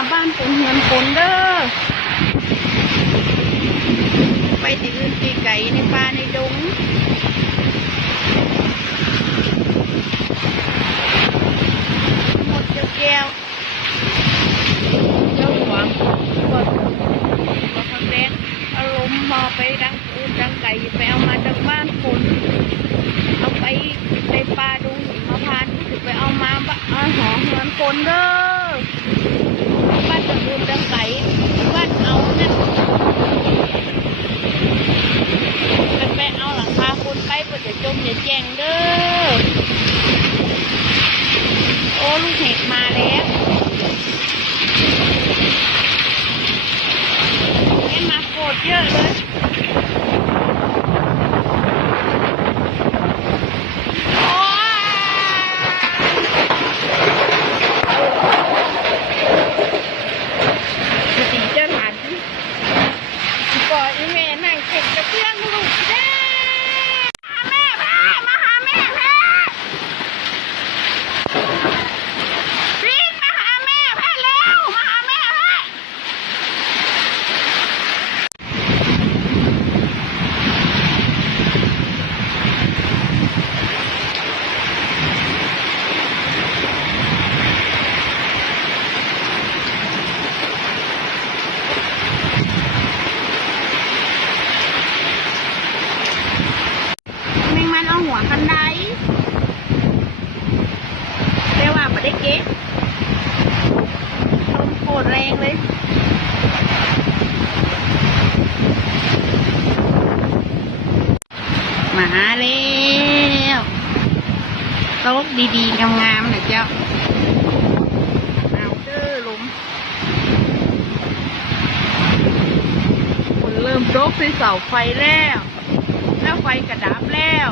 มาบ้านฝนเฮือนฝนเด้อไปที่อื่นตีไก่ในป่าในดงหมดเจ้าแก้วเจ้าหวังกดพักแดงอารมณ์มาไปดังอื่นดังไก่ไปเอามาจากบ้านฝนเอาไปในป่าดงหิมพานต์ถือไปเอามาหอเฮือนฝนเด้อบ้านอื่นดังไก่บ้านเอาเนี่ยไปเอาหลังคาคนไปเพื่อจะจมอย่าแจ้งเด้อโอ้ลูกเห็ดมาแล้วเนี่ยมาโคตรเยอะเลยหัวกันไดเรียกว่าไม่ได้เก๊กลมโคตรแรงเลยมาแล้วโต๊ะดีๆงามๆนะเจ้าเอาเด้อลุมคนเริ่มโต๊ะใส่เสาไฟแล้วไฟกระดับแล้ว